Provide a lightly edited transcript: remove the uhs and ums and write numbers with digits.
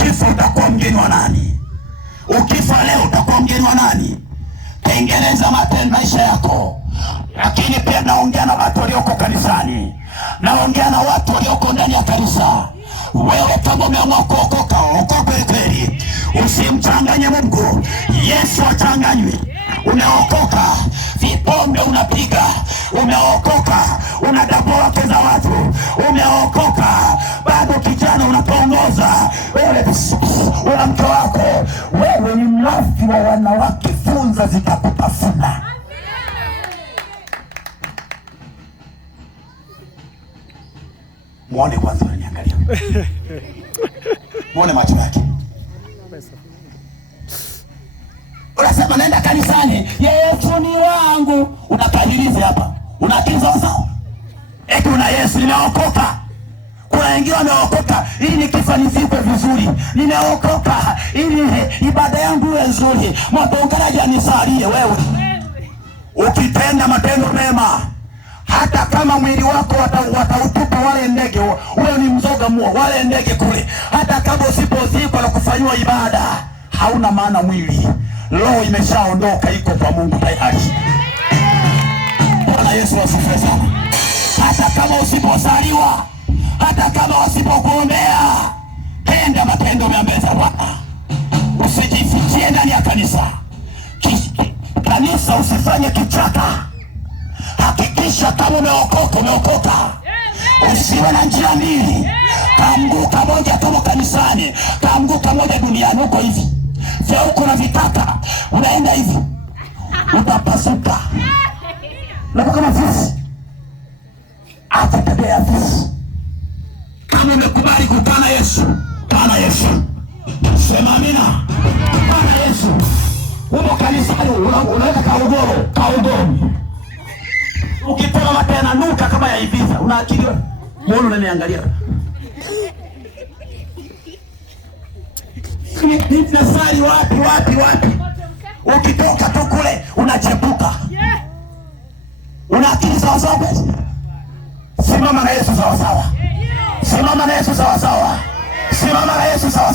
ukifa utakuwa mgeni wa nani? Ukifa leo utakuwa mgeni wa nani? Tengeneza maisha yako. Lakini pia naongea na watu walioko kanisani, naongea na watu walioko ndani ya kanisa. Wewe kama umeamua kuokoka, okoka kweli kweli, usimchanganye Mungu. Yesu achanganywi. Umeokoka, vipombe unapiga. Umeokoka, unadabua wake za watu. Umeokoka, bado kijana unapongoza. Wewe una mke wako. Wewe ni mlafi wa wanawake, funza zitakutafuna. Muone kwanza, niangalia. Muone macho yake. Unasema naenda kanisani, Yesu ni wangu. Unakadirizi hapa. Unakiza sawa? Eti una Yesu, nimeokoka. Kuna wengine wameokoka ili nikifa nizikwe vizuri. Nimeokoka ili ibada yangu iwe nzuri. Mwatongana nisalie wewe. Ukitenda matendo mema, hata kama mwili wako watautupa wale ndege, wewe ni mzoga muo wale ndege kule, hata kama usipozikwa na kufanywa ibada, hauna maana mwili. Roho imeshaondoka, iko kwa Mungu tayari. Bwana Yesu asifiwe sana. Hata kama usipozaliwa, hata kama wasipokuombea, tenda matendo mema mbele za Bwana. Usijifichie ndani ya kanisa. Kanisa usifanye kichaka. Hakikisha kama umeokoka, umeokoka. Usiwe na njia mbili. Kaanguka moja kama kanisani, kaanguka moja duniani. Uko hivi, vya uko na vitaka, unaenda hivi, utapasuka. Lako kama fisi, hata tabia ya fisi. Kama umekubali kukana Yesu, kana Yesu. Sema amina. Kana Yesu. Umo kanisani, unaweka kaugoro. Ukipewa mate yananuka kama ya Ibiza, una akili wewe? Muone unaniangalia. Ni nasali wapi? Ukitoka tu kule unachepuka. Una akili sawa sawa? Simama na Yesu sawa sawa. Simama na Yesu sawa sawa. Simama na Yesu sawa sawa.